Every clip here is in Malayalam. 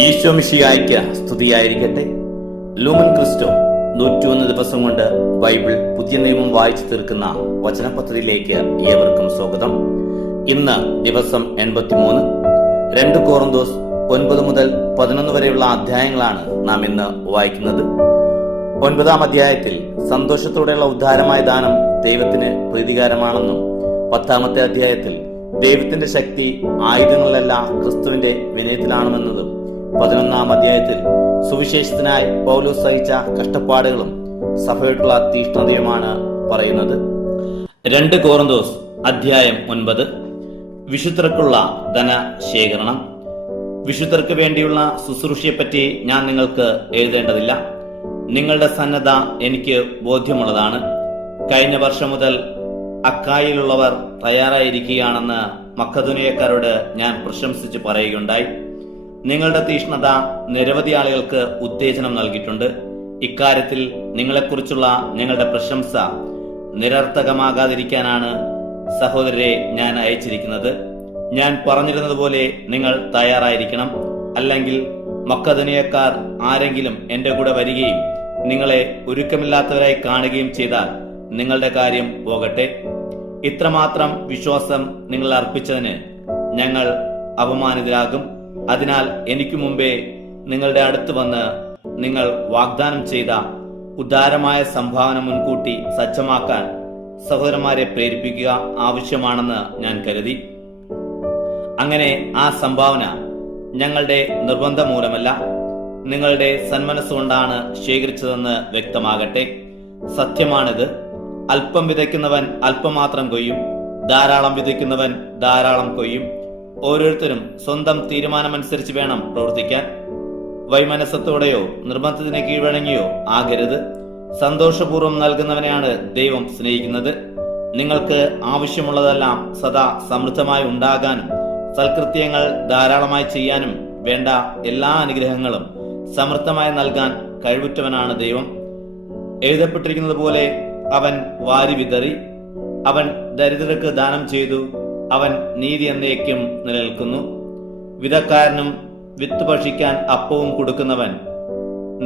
ഈശോ മിശിഹായ്ക്ക് സ്തുതിയായിരിക്കട്ടെ. ലൂമൻ ക്രിസ്റ്റോ 101 ദിവസം കൊണ്ട് ബൈബിൾ പുതിയ നിയമം വായിച്ചു തീർക്കുന്ന വചന പദ്ധതിയിലേക്ക് ഏവർക്കും സ്വാഗതം. ഇന്ന് ദിവസം 83. 2 കൊറിന്തോസ് 9 മുതൽ 11 വരെയുള്ള അധ്യായങ്ങളാണ് നാം ഇന്ന് വായിക്കുന്നത്. 9-ാം അധ്യായത്തിൽ സന്തോഷത്തോടെയുള്ള ഉദ്ധാരമായ ദാനം ദൈവത്തിന് പ്രീതികരമാണെന്നും 10-ാമത്തെ അധ്യായത്തിൽ ദൈവത്തിന്റെ ശക്തി ആയുധങ്ങളിലല്ല ക്രിസ്തുവിന്റെ വിനയത്തിലാണെന്നതും 11-ാം അധ്യായത്തിൽ സുവിശേഷത്തിനായി പൗലോസ് സഹിച്ച കഷ്ടപ്പാടുകളും സഭയോടുള്ള തീഷ്ണതയുമാണ് പറയുന്നത്. 2 കൊറിന്തോസ് അധ്യായം 9. വിശുദ്ധർക്കുള്ള ധനശേഖരണം. വിശുദ്ധർക്ക് വേണ്ടിയുള്ള ശുശ്രൂഷയെപ്പറ്റി ഞാൻ നിങ്ങൾക്ക് എഴുതേണ്ടതില്ല. നിങ്ങളുടെ സന്നദ്ധ എനിക്ക് ബോധ്യമുള്ളതാണ്. കഴിഞ്ഞ വർഷം മുതൽ അക്കായിലുള്ളവർ തയ്യാറായിരിക്കുകയാണെന്ന് മക്കദോനിയക്കാരോട് ഞാൻ പ്രശംസിച്ച് പറയുകയുണ്ടായി. നിങ്ങളുടെ തീഷ്ണത നിരവധി ആളുകൾക്ക് ഉത്തേജനം നൽകിയിട്ടുണ്ട്. ഇക്കാര്യത്തിൽ നിങ്ങളെക്കുറിച്ചുള്ള ഞങ്ങളുടെ പ്രശംസ നിരർത്ഥകമാകാതിരിക്കാനാണ് സഹോദരരെ ഞാൻ അയച്ചിരിക്കുന്നത്. ഞാൻ പറഞ്ഞിരുന്നതുപോലെ നിങ്ങൾ തയ്യാറായിരിക്കണം. അല്ലെങ്കിൽ മക്കദോനിയക്കാർ ആരെങ്കിലും എന്റെ കൂടെ വരികയും നിങ്ങളെ ഒരുക്കമില്ലാത്തവരായി കാണുകയും ചെയ്താൽ നിങ്ങളുടെ കാര്യം പോകട്ടെ. ഇത്രമാത്രം വിശ്വാസം നിങ്ങൾ അർപ്പിച്ചതിന് ഞങ്ങൾ അപമാനിതരാകും. അതിനാൽ എനിക്ക് മുമ്പേ നിങ്ങളുടെ അടുത്ത് വന്ന് നിങ്ങൾ വാഗ്ദാനം ചെയ്ത ഉദാരമായ സംഭാവന മുൻകൂട്ടി സജ്ജമാക്കാൻ സഹോദരന്മാരെ പ്രേരിപ്പിക്കുക ആവശ്യമാണെന്ന് ഞാൻ കരുതി. അങ്ങനെ ആ സംഭാവന ഞങ്ങളുടെ നിർബന്ധം മൂലമല്ല, നിങ്ങളുടെ സന്മനസ്സുകൊണ്ടാണ് ശേഖരിച്ചതെന്ന് വ്യക്തമാകട്ടെ. സത്യമാണിത്. അല്പം വിതയ്ക്കുന്നവൻ അല്പം മാത്രം കൊയ്യും, ധാരാളം വിതയ്ക്കുന്നവൻ ധാരാളം കൊയ്യും. ഓരോരുത്തരും സ്വന്തം തീരുമാനമനുസരിച്ച് വേണം പ്രവർത്തിക്കാൻ. വൈമനസ്സത്തോടെയോ നിർബന്ധത്തിന് കീഴ്വഴങ്ങിയോ ആകരുത്. സന്തോഷപൂർവ്വം നൽകുന്നവനെയാണ് ദൈവം സ്നേഹിക്കുന്നത്. നിങ്ങൾക്ക് ആവശ്യമുള്ളതെല്ലാം സദാ സമൃദ്ധമായി ഉണ്ടാകാനും സൽകൃത്യങ്ങൾ ധാരാളമായി ചെയ്യാനും വേണ്ട എല്ലാ അനുഗ്രഹങ്ങളും സമൃദ്ധമായി നൽകാൻ കഴിവുറ്റവനാണ് ദൈവം. എഴുതപ്പെട്ടിരിക്കുന്നത് പോലെ അവൻ വാരി വിതറി, അവൻ ദരിദ്രർക്ക് ദാനം ചെയ്തു, അവൻ നീതി എന്നേക്കും നിലനിൽക്കുന്നു. വിതക്കാരനും വിത്ത് ഭക്ഷിക്കാൻ അപ്പവും കൊടുക്കുന്നവൻ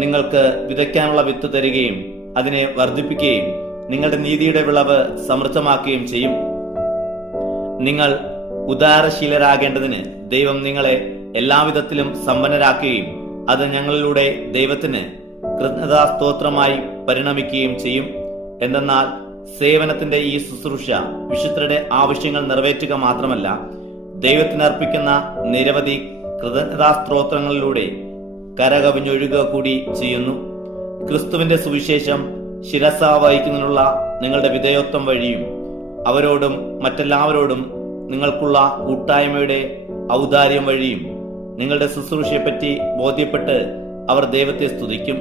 നിങ്ങൾക്ക് വിതയ്ക്കാനുള്ള വിത്ത് തരികയും അതിനെ വർദ്ധിപ്പിക്കുകയും നിങ്ങളുടെ നീതിയുടെ വിളവ് സമൃദ്ധമാക്കുകയും ചെയ്യും. നിങ്ങൾ ഉദാരശീലരാകേണ്ടതിന് ദൈവം നിങ്ങളെ എല്ലാവിധത്തിലും സമ്പന്നരാക്കുകയും അത് ഞങ്ങളിലൂടെ ദൈവത്തിന് കൃതജ്ഞതാ സ്തോത്രമായി പരിണമിക്കുകയും ചെയ്യും. എന്തെന്നാൽ സേവനത്തിന്റെ ഈ ശുശ്രൂഷ വിശുദ്ധരുടെ ആവശ്യങ്ങൾ നിറവേറ്റുക മാത്രമല്ല, ദൈവത്തിന് അർപ്പിക്കുന്ന നിരവധി കൃതജ്ഞതാ സ്തോത്രങ്ങളിലൂടെ കരകവിഞ്ഞൊഴുകുക കൂടി ചെയ്യുന്നു. ക്രിസ്തുവിന്റെ സുവിശേഷം ശിരസ വഹിക്കുന്നതിനുള്ള നിങ്ങളുടെ വിധേയത്വം വഴിയും അവരോടും മറ്റെല്ലാവരോടും നിങ്ങൾക്കുള്ള കൂട്ടായ്മയുടെ ഔദാര്യം വഴിയും നിങ്ങളുടെ ശുശ്രൂഷയെപ്പറ്റി ബോധ്യപ്പെട്ട് അവർ ദൈവത്തെ സ്തുതിക്കും.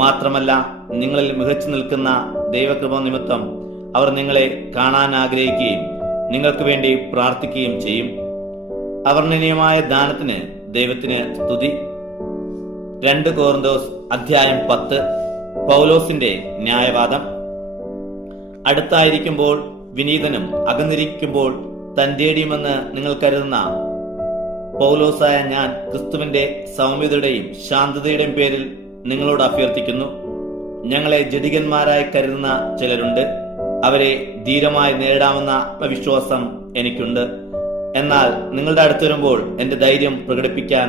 മാത്രമല്ല, നിങ്ങളിൽ മികച്ചു നിൽക്കുന്ന ദൈവകൃപ നിമിത്തം അവർ നിങ്ങളെ കാണാൻ ആഗ്രഹിക്കുകയും നിങ്ങൾക്ക് വേണ്ടി പ്രാർത്ഥിക്കുകയും ചെയ്യും. അവർണ്ണനീയമായ ദാനത്തിന് ദൈവത്തിന് സ്തുതി. 2 കൊറിന്തോസ് അധ്യായം 10. പൗലോസിന്റെ ന്യായവാദം. അടുത്തായിരിക്കുമ്പോൾ വിനീതനും അകന്നിരിക്കുമ്പോൾ തന്റേടിയുമെന്ന് നിങ്ങൾ കരുതുന്ന പൗലോസായ ഞാൻ ക്രിസ്തുവിന്റെ സൗമ്യതയുടെയും ശാന്തതയുടെയും പേരിൽ നിങ്ങളോട് അഭ്യർത്ഥിക്കുന്നു. ഞങ്ങളെ ജഡികന്മാരായി കരുതുന്ന ചിലരുണ്ട്. അവരെ ധീരമായി നേരിടാവുന്ന വിശ്വാസം എനിക്കുണ്ട്. എന്നാൽ നിങ്ങളുടെ അടുത്ത് വരുമ്പോൾ എന്റെ ധൈര്യം പ്രകടിപ്പിക്കാൻ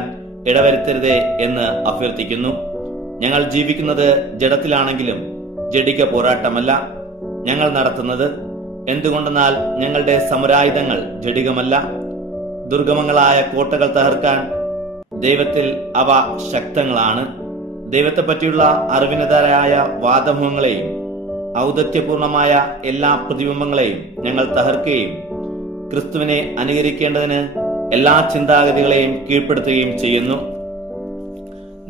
ഇടവരുത്തരുതേ എന്ന് അഭ്യർത്ഥിക്കുന്നു. ഞങ്ങൾ ജീവിക്കുന്നത് ജഡത്തിലാണെങ്കിലും ജഡിക പോരാട്ടമല്ല ഞങ്ങൾ നടത്തുന്നത്. എന്തുകൊണ്ടെന്നാൽ ഞങ്ങളുടെ സമരായുധങ്ങൾ ജഡികമല്ല. ദുർഗമങ്ങളായ കോട്ടകൾ തകർക്കാൻ ദൈവത്തിൽ അവ ശക്തങ്ങളാണ്. ദൈവത്തെ പറ്റിയുള്ള അറിവിനെതിരായ വാദമുഖങ്ങളെയും ഔദത്യപൂർണമായ എല്ലാ പ്രതിബിംബങ്ങളെയും ഞങ്ങൾ തകർക്കുകയും ക്രിസ്തുവിനെ അനുകരിക്കേണ്ടതിന് എല്ലാ ചിന്താഗതികളെയും കീഴ്പ്പെടുത്തുകയും ചെയ്യുന്നു.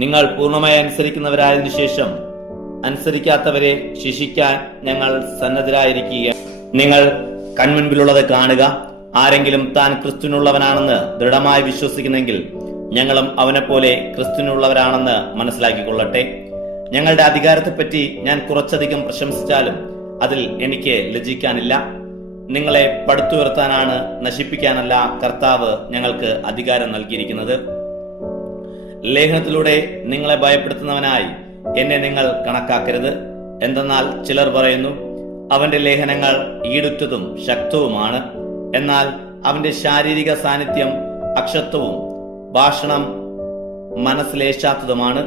നിങ്ങൾ പൂർണ്ണമായി അനുസരിക്കുന്നവരായതിനു ശേഷം അനുസരിക്കാത്തവരെ ശിക്ഷിക്കാൻ ഞങ്ങൾ സന്നദ്ധരായിരിക്കുക. നിങ്ങൾ കൺമുൻപിലുള്ളത് കാണുക. ആരെങ്കിലും താൻ ക്രിസ്തുവിനുള്ളവനാണെന്ന് ദൃഢമായി വിശ്വസിക്കുന്നെങ്കിൽ ഞങ്ങളും അവനെപ്പോലെ ക്രിസ്തുവിനുള്ളവരാണെന്ന് മനസ്സിലാക്കിക്കൊള്ളട്ടെ. ഞങ്ങളുടെ അധികാരത്തെപ്പറ്റി ഞാൻ കുറച്ചധികം പ്രശംസിച്ചാലും അതിൽ എനിക്ക് ലജ്ജിക്കാനില്ല. നിങ്ങളെ പടുത്തുയർത്താനാണ്, നശിപ്പിക്കാനല്ല കർത്താവ് ഞങ്ങൾക്ക് അധികാരം നൽകിയിരിക്കുന്നത്. ലേഖനത്തിലൂടെ നിങ്ങളെ ഭയപ്പെടുത്തുന്നവനായി എന്നെ നിങ്ങൾ കണക്കാക്കരുത്. എന്തെന്നാൽ ചിലർ പറയുന്നു, അവന്റെ ലേഖനങ്ങൾ ഈടുറ്റതും ശക്തവുമാണ്, എന്നാൽ അവന്റെ ശാരീരിക സാന്നിധ്യം അക്ഷത്വവും ഭാഷണം മനസ്സിലേശാത്തതുമാണ്.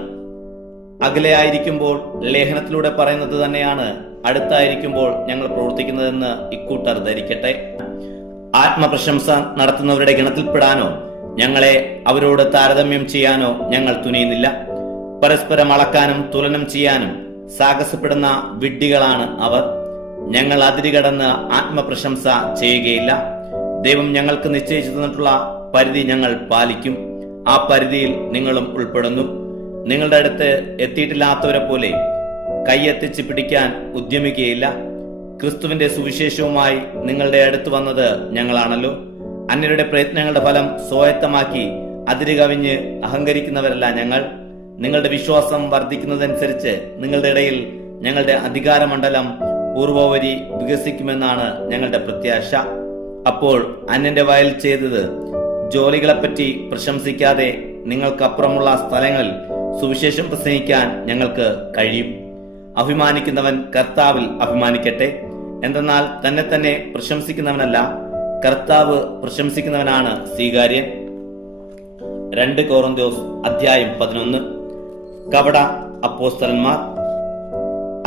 അകലെയായിരിക്കുമ്പോൾ ലേഖനത്തിലൂടെ പറയുന്നത് തന്നെയാണ് അടുത്തായിരിക്കുമ്പോൾ ഞങ്ങൾ പ്രവർത്തിക്കുന്നതെന്ന് ഇക്കൂട്ടർ ധരിക്കട്ടെ. ആത്മപ്രശംസ നടത്തുന്നവരുടെ ഗണത്തിൽപ്പെടാനോ ഞങ്ങളെ അവരോട് താരതമ്യം ചെയ്യാനോ ഞങ്ങൾ തുനിയുന്നില്ല. പരസ്പരം അളക്കാനും തുലനം ചെയ്യാനും സാഹസപ്പെടുന്ന വിഡ്ഢികളാണ് അവർ. ഞങ്ങൾ അതിരുകടന്ന് ആത്മപ്രശംസ ചെയ്യുകയില്ല. ദൈവം ഞങ്ങൾക്ക് നിശ്ചയിച്ചു തന്നിട്ടുള്ള പരിധി ഞങ്ങൾ പാലിക്കും. ആ പരിധിയിൽ നിങ്ങളും ഉൾപ്പെടുന്നു. നിങ്ങളുടെ അടുത്ത് എത്തിയിട്ടില്ലാത്തവരെ പോലെ കൈയെത്തിച്ച് പിടിക്കാൻ ഉദ്യമിക്കുകയില്ല. ക്രിസ്തുവിന്റെ സുവിശേഷവുമായി നിങ്ങളുടെ അടുത്ത് വന്നത് ഞങ്ങളാണല്ലോ. അന്യരുടെ പ്രയത്നങ്ങളുടെ ഫലം സ്വായത്തമാക്കി അതിരുകവിഞ്ഞ് അഹങ്കരിക്കുന്നവരല്ല ഞങ്ങൾ. നിങ്ങളുടെ വിശ്വാസം വർദ്ധിക്കുന്നതനുസരിച്ച് നിങ്ങളുടെ ഇടയിൽ ഞങ്ങളുടെ അധികാരമണ്ഡലം പൂർവോപരി വികസിക്കുമെന്നാണ് ഞങ്ങളുടെ പ്രത്യാശ. അപ്പോൾ അന്യന്റെ വയൽ ചെയ്തത് ജോലികളെപ്പറ്റി പ്രശംസിക്കാതെ നിങ്ങൾക്കപ്പുറമുള്ള സ്ഥലങ്ങളിൽ സുവിശേഷം പ്രസംഗിക്കാൻ ഞങ്ങൾക്ക് കഴിയും. അഭിമാനിക്കുന്നവൻ കർത്താവിൽ അഭിമാനിക്കട്ടെ. എന്തെന്നാൽ തന്നെ തന്നെ പ്രശംസിക്കുന്നവനല്ല, കർത്താവ് പ്രശംസിക്കുന്നവനാണ് സ്വീകാര്യൻ. 2 കൊറിന്തോസ് അധ്യായം 11. കപട അപ്പോസ്തലന്മാർ.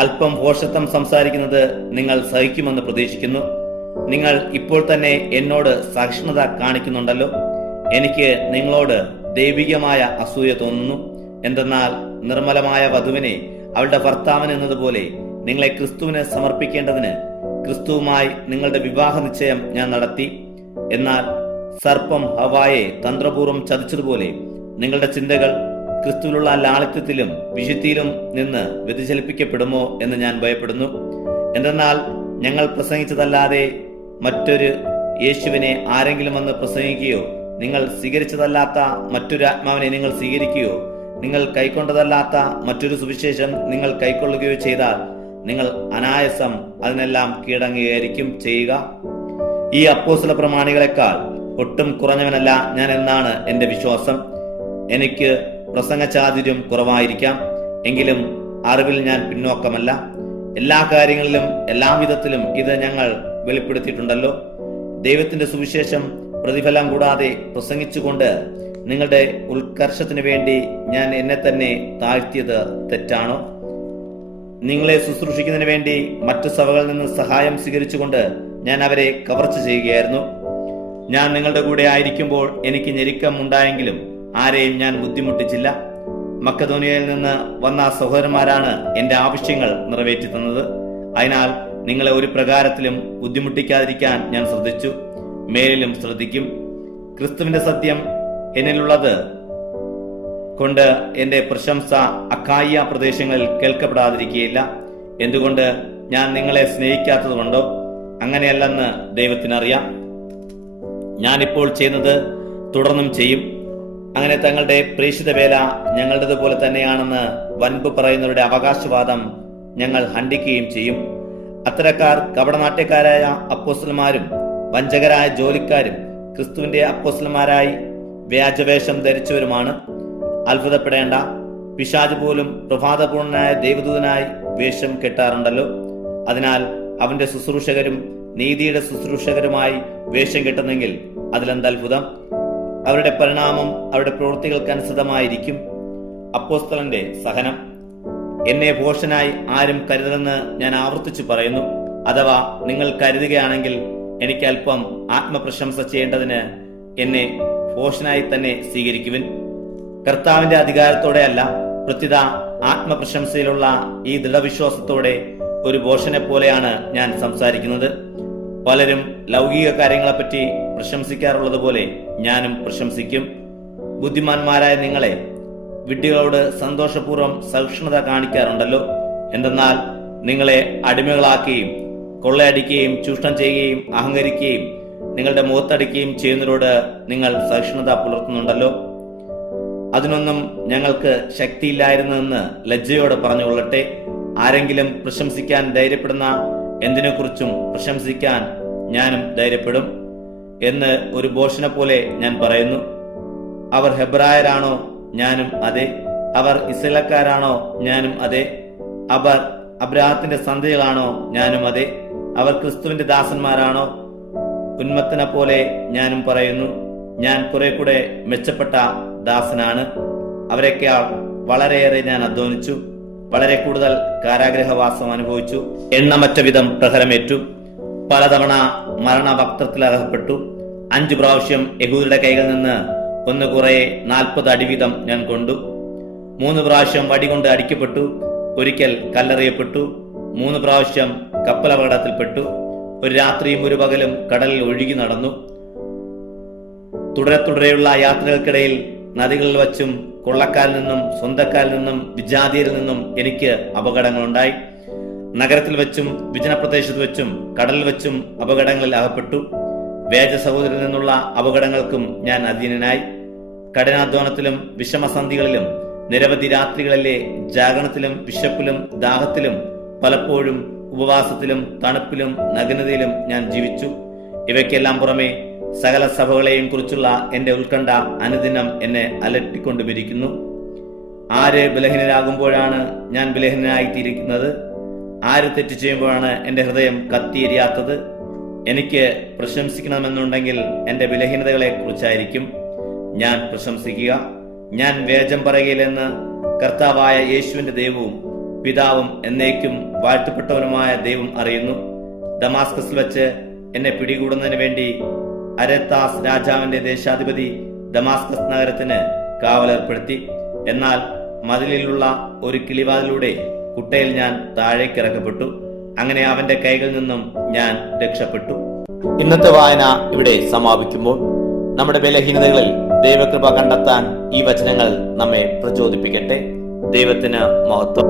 അല്പം ഭോഷത്വം സംസാരിക്കുന്നത് നിങ്ങൾ സഹിക്കുമെന്ന് പ്രതീക്ഷിക്കുന്നു. നിങ്ങൾ ഇപ്പോൾ തന്നെ എന്നോട് സഹിഷ്ണുത കാണിക്കുന്നുണ്ടല്ലോ. എനിക്ക് നിങ്ങളോട് ദൈവികമായ അസൂയ തോന്നുന്നു. എന്തെന്നാൽ നിർമ്മലമായ വധുവിനെ അവളുടെ ഭർത്താവിന് എന്നതുപോലെ നിങ്ങളെ ക്രിസ്തുവിന് സമർപ്പിക്കേണ്ടതിന് ക്രിസ്തുവുമായി നിങ്ങളുടെ വിവാഹ നിശ്ചയം ഞാൻ നടത്തി. എന്നാൽ സർപ്പം ഹവ്വായെ തന്ത്രപൂർവ്വം ചതിച്ചതുപോലെ നിങ്ങളുടെ ചിന്തകൾ ക്രിസ്തുവിലുള്ള ലാളിത്യത്തിലും വിശുദ്ധിയിലും നിന്ന് വ്യതിചലിപ്പിക്കപ്പെടുമോ എന്ന് ഞാൻ ഭയപ്പെടുന്നു. എന്തെന്നാൽ ഞങ്ങൾ പ്രസംഗിച്ചതല്ലാതെ മറ്റൊരു യേശുവിനെ ആരെങ്കിലും വന്ന് പ്രസംഗിക്കുകയോ നിങ്ങൾ സ്വീകരിച്ചതല്ലാത്ത മറ്റൊരു ആത്മാവിനെ നിങ്ങൾ സ്വീകരിക്കുകയോ നിങ്ങൾ കൈക്കൊണ്ടതല്ലാത്ത മറ്റൊരു സുവിശേഷം നിങ്ങൾ കൈക്കൊള്ളുകയോ ചെയ്താൽ നിങ്ങൾ അനായാസം അതിനെല്ലാം കീഴടങ്ങുകയായിരിക്കും ചെയ്യുക. ഈ അപ്പോസ്തല പ്രമാണികളെക്കാൾ ഒട്ടും കുറഞ്ഞവനല്ല ഞാൻ എന്നാണ് എന്റെ വിശ്വാസം. എനിക്ക് പ്രസംഗചാതുര്യം കുറവായിരിക്കാം, എങ്കിലും അറിവിൽ ഞാൻ പിന്നോക്കമല്ല. എല്ലാ കാര്യങ്ങളിലും എല്ലാവിധത്തിലും ഇത് ഞങ്ങൾ വെളിപ്പെടുത്തിയിട്ടുണ്ടല്ലോ. ദൈവത്തിന്റെ സുവിശേഷം പ്രതിഫലം കൂടാതെ പ്രസംഗിച്ചുകൊണ്ട് നിങ്ങളുടെ ഉത്കർഷത്തിന് വേണ്ടി ഞാൻ എന്നെ തന്നെ താഴ്ത്തിയത് തെറ്റാണോ? നിങ്ങളെ ശുശ്രൂഷിക്കുന്നതിന് വേണ്ടി മറ്റു സഭകളിൽ നിന്ന് സഹായം സ്വീകരിച്ചുകൊണ്ട് ഞാൻ അവരെ കവർച്ച ചെയ്യുകയായിരുന്നു. ഞാൻ നിങ്ങളുടെ കൂടെ ആയിരിക്കുമ്പോൾ എനിക്ക് ഞെരുക്കം ഉണ്ടായെങ്കിലും ആരെയും ഞാൻ ബുദ്ധിമുട്ടിച്ചില്ല. മക്കതോനിയയിൽ നിന്ന് വന്ന സഹോദരന്മാരാണ് എന്റെ ആവശ്യങ്ങൾ നിറവേറ്റി തന്നത്. അതിനാൽ നിങ്ങളെ ഒരു പ്രകാരത്തിലും ബുദ്ധിമുട്ടിക്കാതിരിക്കാൻ ഞാൻ ശ്രദ്ധിച്ചു, മേലിലും ശ്രദ്ധിക്കും. ക്രിസ്തുവിന്റെ സത്യം എന്നിലുള്ളത് കൊണ്ട് എന്റെ പ്രശംസ അഖായ പ്രദേശങ്ങളിൽ കേൾക്കപ്പെടാതിരിക്കുകയില്ല. എന്തുകൊണ്ട്? ഞാൻ നിങ്ങളെ സ്നേഹിക്കാത്തത് കൊണ്ടോ? അങ്ങനെയല്ലെന്ന് ദൈവത്തിനറിയാം. ഞാനിപ്പോൾ ചെയ്യുന്നത് തുടർന്നും ചെയ്യും. അങ്ങനെ തങ്ങളുടെ പ്രേക്ഷിത വേല ഞങ്ങളുടേതുപോലെ തന്നെയാണെന്ന് വൻപ് പറയുന്നവരുടെ അവകാശവാദം ഞങ്ങൾ ഖണ്ഡിക്കുകയും ചെയ്യും. അത്തരക്കാർ കപടനാട്യക്കാരായ അപ്പോസ്തലന്മാരും വഞ്ചകരായ ജോലിക്കാരും ക്രിസ്തുവിന്റെ അപ്പോസ്തലന്മാരായി വ്യാജവേഷം ധരിച്ചവരുമാണ്. അത്ഭുതപ്പെടേണ്ട. പിശാച് പോലും പ്രഭാതപൂർണനായ ദൈവദൂതനായി വേഷം കെട്ടാറുണ്ടല്ലോ. അതിനാൽ അവന്റെ ശുശ്രൂഷകരും നീതിയുടെ ശുശ്രൂഷകരുമായി വേഷം കെട്ടുന്നെങ്കിൽ അതിലെന്തത്ഭുതം. അവരുടെ പരിണാമം അവരുടെ പ്രവൃത്തികൾക്കനുസൃതമായിരിക്കും. അപ്പോസ്തലന്റെ സഹനം. എന്നെ ഭോഷനായി ആരും കരുതലെന്ന് ഞാൻ ആവർത്തിച്ചു പറയുന്നു. അഥവാ നിങ്ങൾ കരുതുകയാണെങ്കിൽ എനിക്ക് അല്പം ആത്മപ്രശംസ ചെയ്യേണ്ടതിന് എന്നെ ഭോഷനായി തന്നെ സ്വീകരിക്കുവിൻ. കർത്താവിന്റെ അധികാരത്തോടെ അല്ല, പ്രത്യുത ആത്മപ്രശംസയിലുള്ള ഈ ദൃഢവിശ്വാസത്തോടെ ഒരു ഭോഷനെ പോലെയാണ് ഞാൻ സംസാരിക്കുന്നത്. പലരും ലൗകിക കാര്യങ്ങളെപ്പറ്റി പ്രശംസിക്കാറുള്ളത് പോലെ ഞാനും പ്രശംസിക്കും. ബുദ്ധിമാന്മാരായ നിങ്ങളെ വിഡ്ഢികളോട് സന്തോഷപൂർവ്വം സഹിഷ്ണുത കാണിക്കാറുണ്ടല്ലോ. എന്തെന്നാൽ നിങ്ങളെ അടിമകളാക്കുകയും കൊള്ളയടിക്കുകയും ചൂഷണം ചെയ്യുകയും അഹങ്കരിക്കുകയും നിങ്ങളുടെ മുഖത്തടിക്കുകയും ചെയ്യുന്നവരോട് നിങ്ങൾ സഹിഷ്ണുത പുലർത്തുന്നുണ്ടല്ലോ. അതിനൊന്നും ഞങ്ങൾക്ക് ശക്തിയില്ലായിരുന്നെന്ന് ലജ്ജയോടെ പറഞ്ഞുകൊള്ളട്ടെ. ആരെങ്കിലും പ്രശംസിക്കാൻ ധൈര്യപ്പെടുന്ന എന്തിനെക്കുറിച്ചും പ്രശംസിക്കാൻ ഞാനും ധൈര്യപ്പെടും എന്ന് ഒരു ഭോഷനെ പോലെ ഞാൻ പറയുന്നു. അവർ ഹെബ്രായരാണോ ഞാനും അതെ. അവർ ഇസ്രായേൽക്കാരാണോ? ഞാനും അതെ. അവർ അബ്രാഹത്തിന്റെ സന്തതികളാണോ? ഞാനും അതെ. അവർ ക്രിസ്തുവിന്റെ ദാസന്മാരാണോ? ഉന്മത്തനെ പോലെ ഞാനും പറയുന്നു. ഞാൻ കുറെ കൂടെ മെച്ചപ്പെട്ട ദാസനാണ്. അവരെക്കാൾ വളരെയേറെ ഞാൻ അധ്വാനിച്ചു. വളരെ കൂടുതൽ കാരാഗ്രഹവാസം അനുഭവിച്ചു. എണ്ണമറ്റ വിധം പ്രഹരമേറ്റു. പലതവണ മരണവക്ത്രത്തിലകപ്പെട്ടു. 5 പ്രാവശ്യം യഹൂദരുടെ കൈകളിൽ നിന്ന് ഒന്ന് കുറെ 40 അടി വീതം ഞാൻ കൊണ്ടു. 3 പ്രാവശ്യം വടികൊണ്ട് അടിക്കപ്പെട്ടു. ഒരിക്കൽ കല്ലെറിയപ്പെട്ടു. 3 പ്രാവശ്യം കപ്പലപകടത്തിൽപ്പെട്ടു. ഒരു രാത്രിയും ഒരു പകലും കടലിൽ ഒഴുകി നടന്നു. തുടരെയുള്ള യാത്രകൾക്കിടയിൽ നദികളിൽ വച്ചും കൊള്ളക്കാരിൽ നിന്നും സ്വന്തക്കാരിൽ നിന്നും വിജാതിയരിൽ നിന്നും എനിക്ക് അപകടങ്ങളുണ്ടായി. നഗരത്തിൽ വെച്ചും വിജനപ്രദേശത്ത് വെച്ചും കടലിൽ വെച്ചും അപകടങ്ങളിൽ അകപ്പെട്ടു. വേജ സഹോദരിൽ നിന്നുള്ള അപകടങ്ങൾക്കും ഞാൻ അധീനനായി. കഠിനാധ്വാനത്തിലും വിഷമസന്ധികളിലും നിരവധി രാത്രികളിലെ ജാഗരണത്തിലും വിശപ്പിലും ദാഹത്തിലും പലപ്പോഴും ഉപവാസത്തിലും തണുപ്പിലും നഗ്നതയിലും ഞാൻ ജീവിച്ചു. ഇവയ്ക്കെല്ലാം പുറമെ സകല സഭകളെയും കുറിച്ചുള്ള എന്റെ ഉത്കണ്ഠ അനുദിനം എന്നെ അലട്ടിക്കൊണ്ടുമിരിക്കുന്നു. ആര് ബലഹീനരാകുമ്പോഴാണ് ഞാൻ ബലഹീനനായിത്തീരുന്നത്? ആര് തെറ്റ് ചെയ്യുമ്പോഴാണ് എന്റെ ഹൃദയം കത്തിയെരിയാത്തത്? എനിക്ക് പ്രശംസിക്കണമെന്നുണ്ടെങ്കിൽ എന്റെ ബലഹീനതകളെ കുറിച്ചായിരിക്കും ഞാൻ പ്രശംസിക്കുക. ഞാൻ വേജം പറയുകയില്ലെന്ന് കർത്താവായ യേശുവിന്റെ ദൈവവും പിതാവും എന്നേക്കും വാഴ്ത്തപ്പെട്ടവനുമായ ദൈവം അറിയുന്നു. ദമാസ്കസിൽ വെച്ച് എന്നെ പിടികൂടുന്നതിന് വേണ്ടി അരത്താസ് രാജാവിന്റെ ദേശാധിപതി ദമാസ്കസ് നഗരത്തിന് കാവലേർപ്പെടുത്തി. എന്നാൽ മതിലിലുള്ള ഒരു കിളിവാതിലൂടെ കുട്ടയിൽ ഞാൻ താഴേക്കിറക്കപ്പെട്ടു. അങ്ങനെ അവന്റെ കൈകളിൽ നിന്നും ഞാൻ രക്ഷപ്പെട്ടു. ഇന്നത്തെ വായന ഇവിടെ സമാപിക്കുമ്പോൾ നമ്മുടെ ബലഹീനതകളിൽ ദൈവകൃപ കണ്ടെത്താൻ ഈ വചനങ്ങൾ നമ്മെ പ്രചോദിപ്പിക്കട്ടെ. ദൈവത്തിന് മഹത്വം.